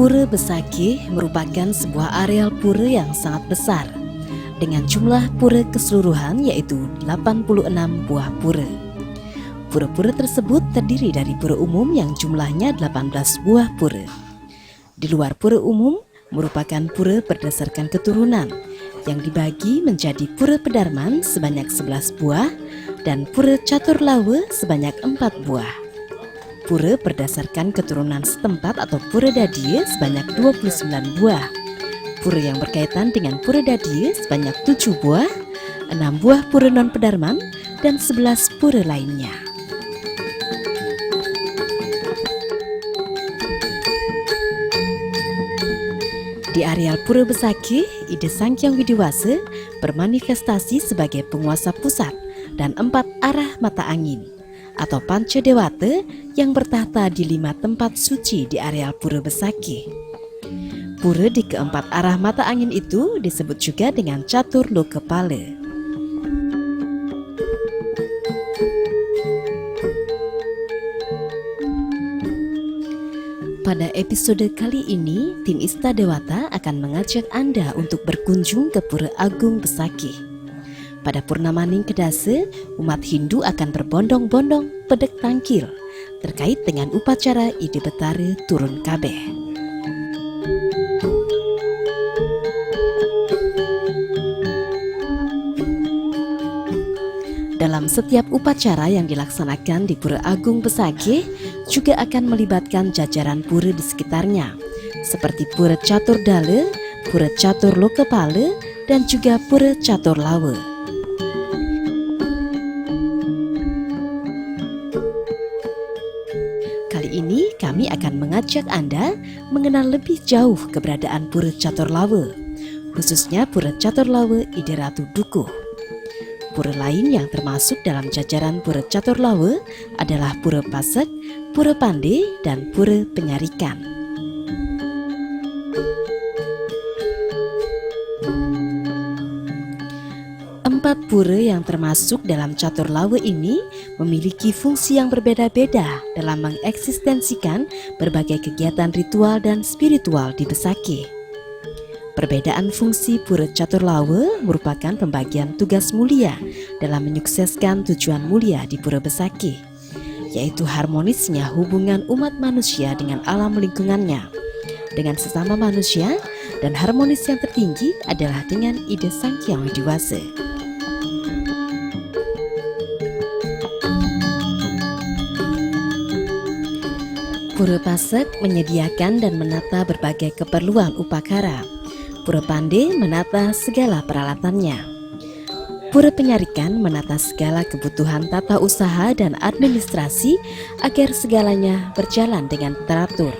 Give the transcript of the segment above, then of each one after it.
Pura Besakih merupakan sebuah areal pura yang sangat besar dengan jumlah pura keseluruhan yaitu 86 buah pura. Pura-pura tersebut terdiri dari pura umum yang jumlahnya 18 buah pura. Di luar pura umum merupakan pura berdasarkan keturunan yang dibagi menjadi pura Pedarman sebanyak 11 buah dan pura Caturlawe sebanyak 4 buah. Pura berdasarkan keturunan setempat atau pura Dadie sebanyak 29 buah. Pura yang berkaitan dengan pura Dadie sebanyak 7 buah, 6 buah pura non-Pedarman, dan 11 pura lainnya. Di areal Pura Besakih, Ide Sangkyang Widiwasa bermanifestasi sebagai penguasa pusat dan 4 arah mata angin atau Panca Dewata yang bertahta di 5 tempat suci di areal Pura Besakih. Pura di keempat arah mata angin itu disebut juga dengan Catur Lokepala. Pada episode kali ini, tim Ista Dewata akan mengajak Anda untuk berkunjung ke Pura Agung Besakih. Pada Purnamaning Kedase, umat Hindu akan berbondong-bondong pedek tangkil terkait dengan upacara Ide Betara Turun Kabeh. Dalam setiap upacara yang dilaksanakan di Pura Agung Besakih juga akan melibatkan jajaran pura di sekitarnya, seperti Pura Caturdale, Pura Catur Lokepala, dan juga Pura Caturlawe. Kali ini kami akan mengajak Anda mengenal lebih jauh keberadaan Pura Caturlawe, khususnya Pura Caturlawe Ide Ratu Dukuh. Pura lain yang termasuk dalam jajaran Pura Caturlawe adalah Pura Pasek, Pura Pande, dan Pura Penyarikan. Empat pura yang termasuk dalam Caturlawe ini memiliki fungsi yang berbeda-beda dalam mengeksistensikan berbagai kegiatan ritual dan spiritual di Besakih. Perbedaan fungsi Pura Caturlawe merupakan pembagian tugas mulia dalam menyukseskan tujuan mulia di Pura Besakih, yaitu harmonisnya hubungan umat manusia dengan alam lingkungannya, dengan sesama manusia, dan harmonis yang tertinggi adalah dengan Ide Sangkyang Widiwasa. Pura Pasek menyediakan dan menata berbagai keperluan upakara. Pura Pande menata segala peralatannya. Pura Penyarikan menata segala kebutuhan tata usaha dan administrasi agar segalanya berjalan dengan teratur.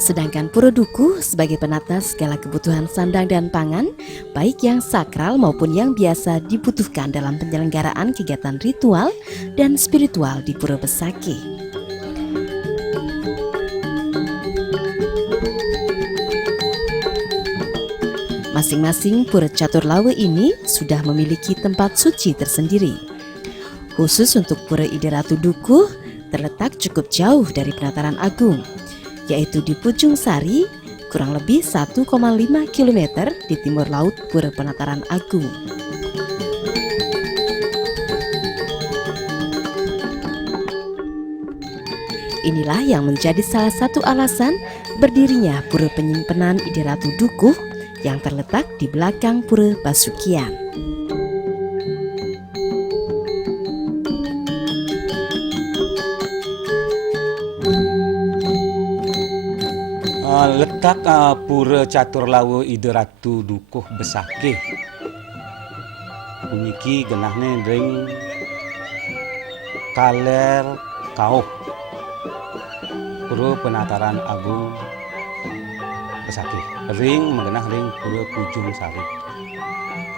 Sedangkan Pura Dukuh sebagai penata segala kebutuhan sandang dan pangan, baik yang sakral maupun yang biasa dibutuhkan dalam penyelenggaraan kegiatan ritual dan spiritual di Pura Besakih. Masing-masing Pura Caturlawe ini sudah memiliki tempat suci tersendiri. Khusus untuk Pura Ide Ratu Dukuh terletak cukup jauh dari Penataran Agung, yaitu di Pucung Sari, kurang lebih 1,5 km di timur laut Pura Penataran Agung. Inilah yang menjadi salah satu alasan berdirinya Pura Penyimpenan Ide Ratu Dukuh yang terletak di belakang Pura Basukian. Letak Pura Caturlawe Ide Ratu Dukuh Besakih puniki genahne ring Kaler Kauh Pura Penataran Agung Besakih ring mengenah ring Pura Pucung Sari.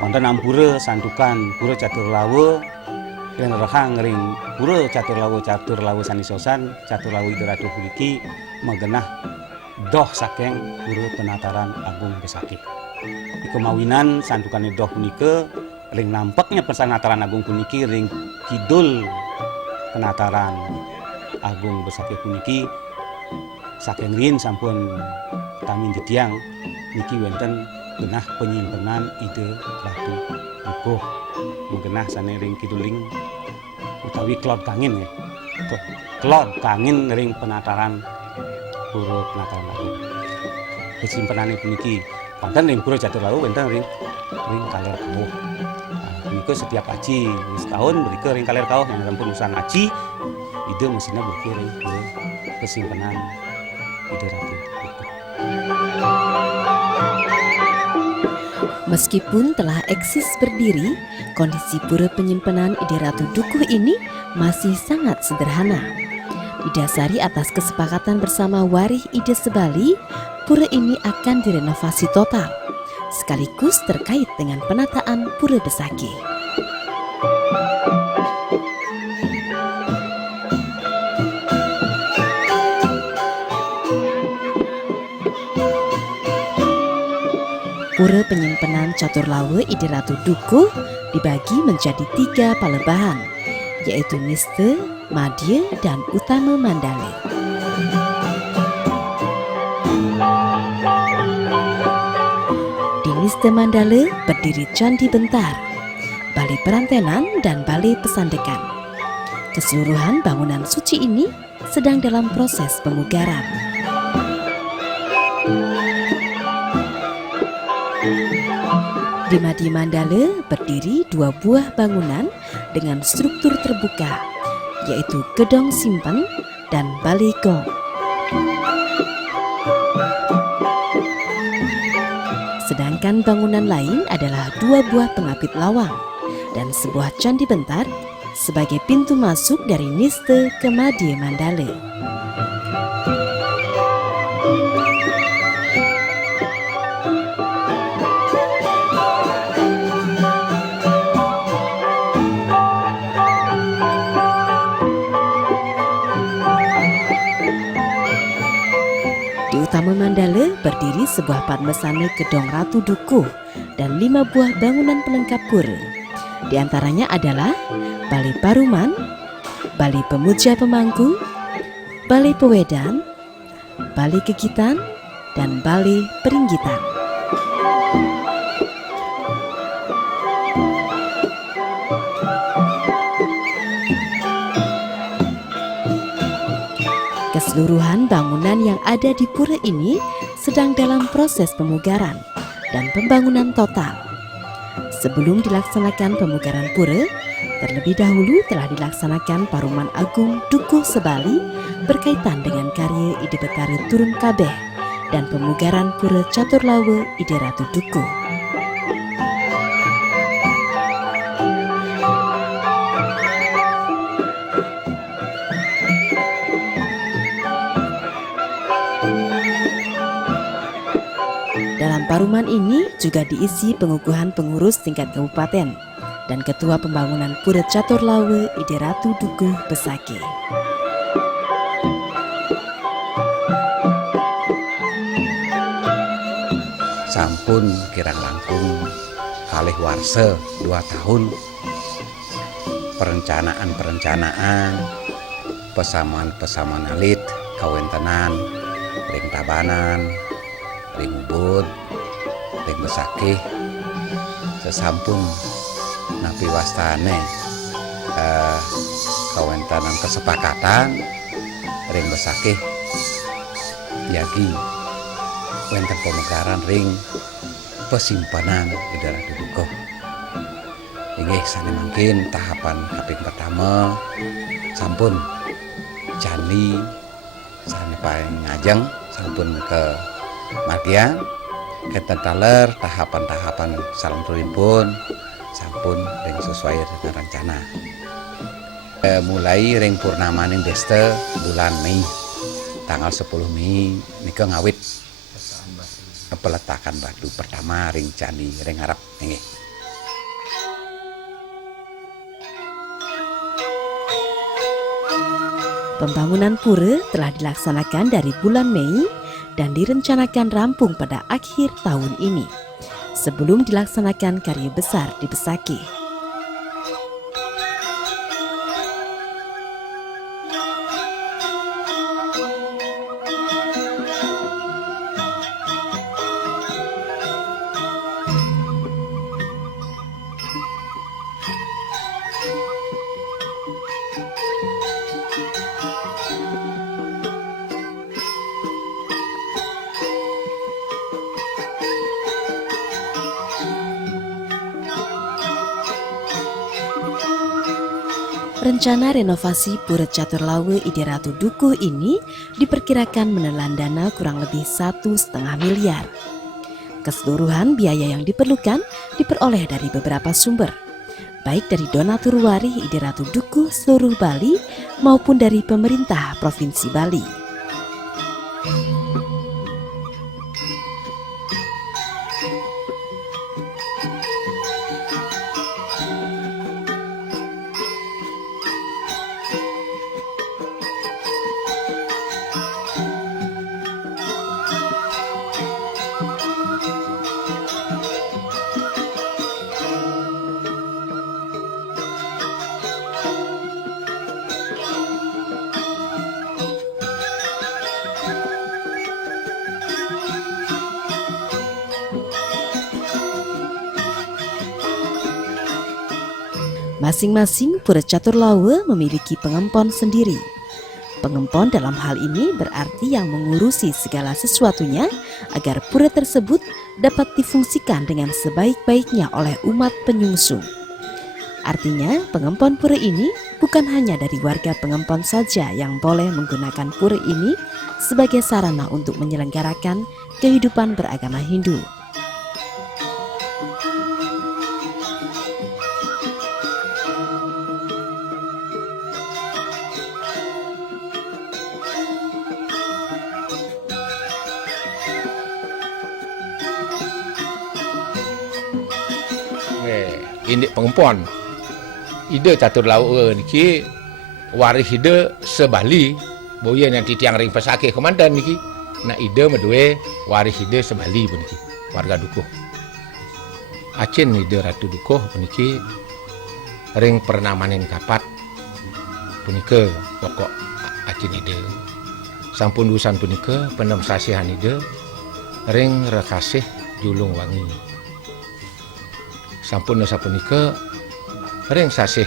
Wonten ampura santukan Pura Caturlawe yen rehang ring Pura Caturlawe sanisosan Caturlawe Ide Ratu puniki mengenah doh saking Pura Penataran Agung Besakih. Kemawinan santukane doh punika ring nampaknya Penataran Agung puniki ring kidul Penataran Agung Besakih puniki saking riyin sampun tamin ditiang niki wonten genah penyimpenan ide Ratu Dukuh menggenah sane ring kiduling utawi klot kangin ya. Klot kangin ring penataran pura penataran agung. Pesimpenan puniki wonten ring pura Caturlawu wonten ring Kaler Kawuh. Menika setiap aji setahun mereka ring Kaler Kawuh yang sampun usan aji ide mesinnya bukti ring pesimpenan ide Ratu Dukuh. Meskipun telah eksis berdiri, kondisi pura penyimpanan ide Ratu Dukuh ini masih sangat sederhana. Didasari atas kesepakatan bersama Warih Ide Sebali, pura ini akan direnovasi total, sekaligus terkait dengan penataan Pura Besakih. Pura penyimpanan Caturlawu Ide Ratu Dukuh dibagi menjadi 3 palebahan, yaitu Niste, Madya, dan Utama Mandale. Di Niste Mandale berdiri Candi Bentar, Balai Perantenan, dan Balai Pesandekan. Keseluruhan bangunan suci ini sedang dalam proses pemugaran. Di Madya Mandale berdiri 2 buah bangunan dengan struktur terbuka, yaitu Gedong Simpen dan Balai Gong. Sedangkan bangunan lain adalah 2 buah pengapit lawang dan sebuah candi bentar sebagai pintu masuk dari Niste ke Madya Mandale. Utama Mandale berdiri sebuah padmesane Gedong Ratu Dukuh dan 5 buah bangunan pelengkap pura. Di antaranya adalah Balai Paruman, Balai Pemuja Pemangku, Balai Pewedan, Balai Kegitan, dan Balai Peringgitan. Keseluruhan bangunan yang ada di pura ini sedang dalam proses pemugaran dan pembangunan total. Sebelum dilaksanakan pemugaran pura, terlebih dahulu telah dilaksanakan Paruman Agung Dukuh Sebali berkaitan dengan karya Ide Betari Turun Kabeh dan pemugaran pura Caturlawu Ide Ratu Dukuh. Dalam paruman ini juga diisi pengukuhan pengurus tingkat kabupaten dan ketua pembangunan Pura Caturlawu Ide Ratu Dukuh Besakih. Sampun kirang langkung kalih warsa 2 tahun perencanaan pesaman alit kawentenan ring Tabanan, ring Ubud, ring Besakih sesampun napi wastane kawentenan kesepakatan ring Besakih yagi wonten pemugaran ring Pesimpenan Ide Ratu Dukuh. Inggih sane mungkin tahapan kaping pertama sampun candi sane paling ngajeng sampun ke Madya kenten taler tahapan-tahapan salam turipun sampun ring sesuai dengan rencana. Mulai ring purnamaning deste bulan Mei tanggal 10 Mei nika ngawit peletakan batu pertama ring candi ring Arab nggih. Pembangunan pura telah dilaksanakan dari bulan Mei dan direncanakan rampung pada akhir tahun ini sebelum dilaksanakan karya besar di Besakih. Rencana renovasi Pura Catur Lawe Ide Ratu Dukuh ini diperkirakan menelan dana kurang lebih 1,5 miliar. Keseluruhan biaya yang diperlukan diperoleh dari beberapa sumber, baik dari donatur warih Ide Ratu Dukuh seluruh Bali maupun dari pemerintah Provinsi Bali. Masing-masing Pura Catur Lawe memiliki pengempon sendiri. Pengempon dalam hal ini berarti yang mengurusi segala sesuatunya agar pura tersebut dapat difungsikan dengan sebaik-baiknya oleh umat penyungsung. Artinya, pengempon pura ini bukan hanya dari warga pengempon saja yang boleh menggunakan pura ini sebagai sarana untuk menyelenggarakan kehidupan beragama Hindu. Ini pengempon Ide Catur Lawe niki waris ide sebali boya nanti tiang ring pesake komandan niki. Nah ide medue waris ide sebali puniki warga Dukuh. Acin ide Ratu Dukuh puniki ring pernamanen kapat punike pokok acin ide. Sampun usan punike penem sasihan ide ring rekasih julung wangi. Sampun sapunika ring sasih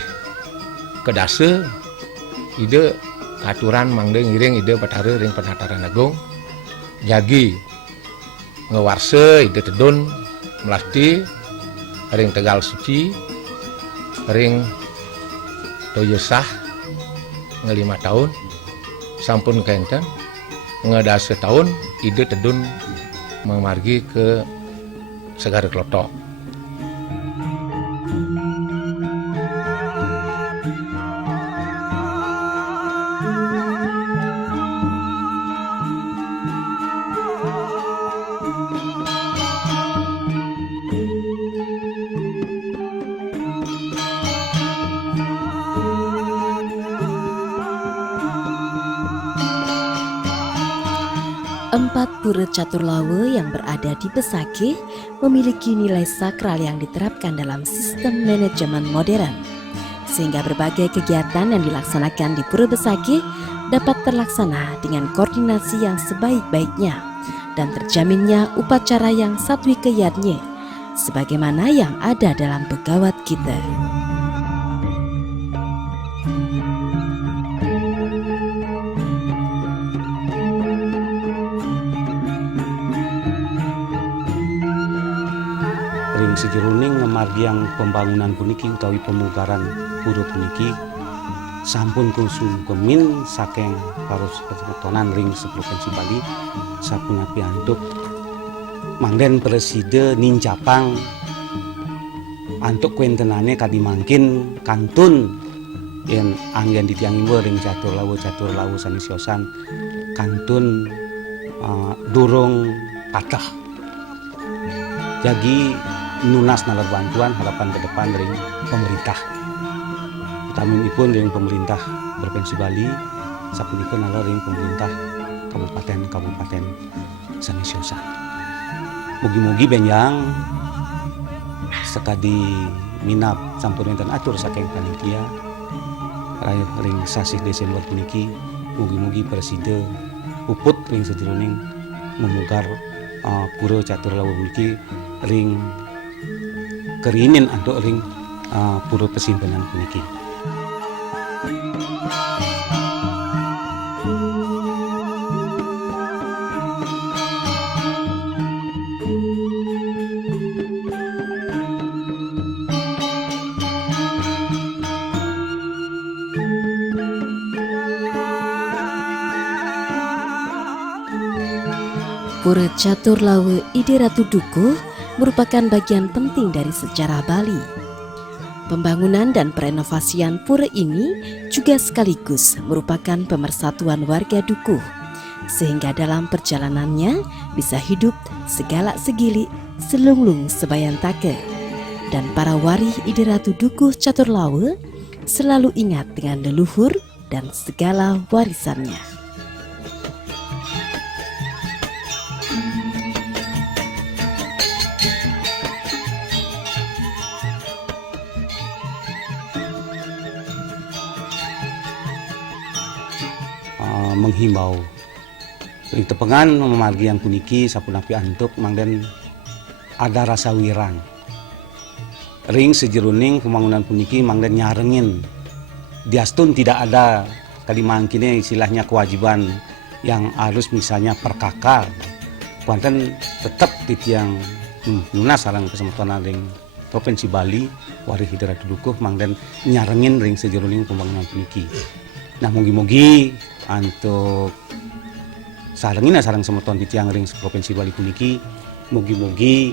kedase ide aturan mangde ngiring ide batare ring penataran agung jagi ngewarse ide tedun melasti ring Tegal Suci ring toyesah nge 5 tahun sampun kenten ngedase tahun ide tedun memargi ke Segara Klotok. Empat Pura Catur Lawe yang berada di Besakih memiliki nilai sakral yang diterapkan dalam sistem manajemen modern, sehingga berbagai kegiatan yang dilaksanakan di Pura Besakih dapat terlaksana dengan koordinasi yang sebaik-baiknya dan terjaminnya upacara yang satwikeyatnya, sebagaimana yang ada dalam Begawat kita. Ring sejeruning ngemargiang pembangunan puniki utawi pemugaran pura puniki sampun kusum kemin saking parus ketonan ring seprovinsi Bali sapuna piantuk mangden preside ninjapang antuk kuentenane kadimangkin kantun yang anggen ditiangiwe ring catur lawu sanisiosan kantun durung patah jadi nunas nalar bantuan harapan ke depan dari pemerintah utaminipun dari pemerintah Provinsi Bali sapunika nalar dari pemerintah kabupaten Sanisiosan. Mugi-mugi benjang sekadi minap sampun enten atur saking panitia ring sasih Desember puniki mugi-mugi preside puput ring sejeroning memugar Pura Catur Lawe puniki ring kerinin untuk ring pura pesimpenan puniki. Pura Catur Lawe Ide Ratu Dukuh merupakan bagian penting dari sejarah Bali. Pembangunan dan perenovasian pura ini juga sekaligus merupakan pemersatuan warga Dukuh, sehingga dalam perjalanannya bisa hidup segalak segilik selunglung sebayantake. Dan para warih Ide Ratu Dukuh Catur Lawe selalu ingat dengan leluhur dan segala warisannya. Menghimbau ring tepengan memargian puniki sapunapi antuk mangden ada rasa wirang ring sejeruning pembangunan puniki mangden nyarengin diastun tidak ada kalimangkine istilahnya kewajiban yang harus misalnya perkaka kuanten tetap titiang lunas sarang kesempatan ring Provinsi Bali Warih Ide Ratu Dukuh mangden nyarengin ring sejeruning pembangunan puniki. Nah mugi-mugi untuk sarengina sarang semeton di tiang ring Provinsi Bali puniki mugi-mugi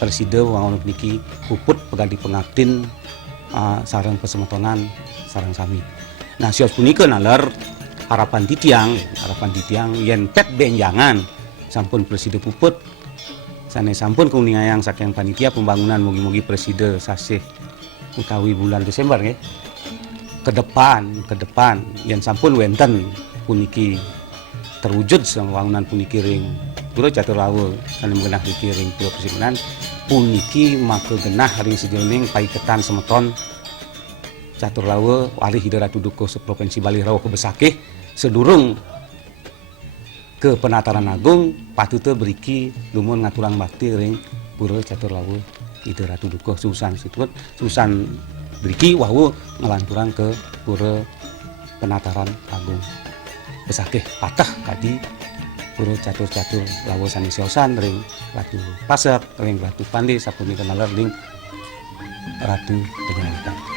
Presiden wangun puniki puput pegadi pengabdin sarang pesemetonan sarang sami. Nah sios punika nalar harapan titiang yen pet benjangan sampun Presiden puput sane sampun kuningayang saking panitia pembangunan mugi-mugi Presiden sasih utawi bulan Desember nggih. Ke depan yang sampun wenten puniki terwujud bangunan puniki ring Pura Catur Lawe sane mengenah puniki ring Pura Persimenan puniki make genah ring sejeroning paiketan semeton Catur Lawe Warih Ide Ratu Dukuh Provinsi Bali rawuh kebesakih sedurung ke Penataran Agung patute beriki lumun ngaturang bakti ring Pura Catur Lawe Ide Ratu Dukuh susan beriki wawu ngelanturan ke Pura Penataran Agung besakih patah tadi Pura Catur Lawe sani siosan ring Ratu Pasek ring Ratu Pandi sapunika nalar ring Ratu Penyangga.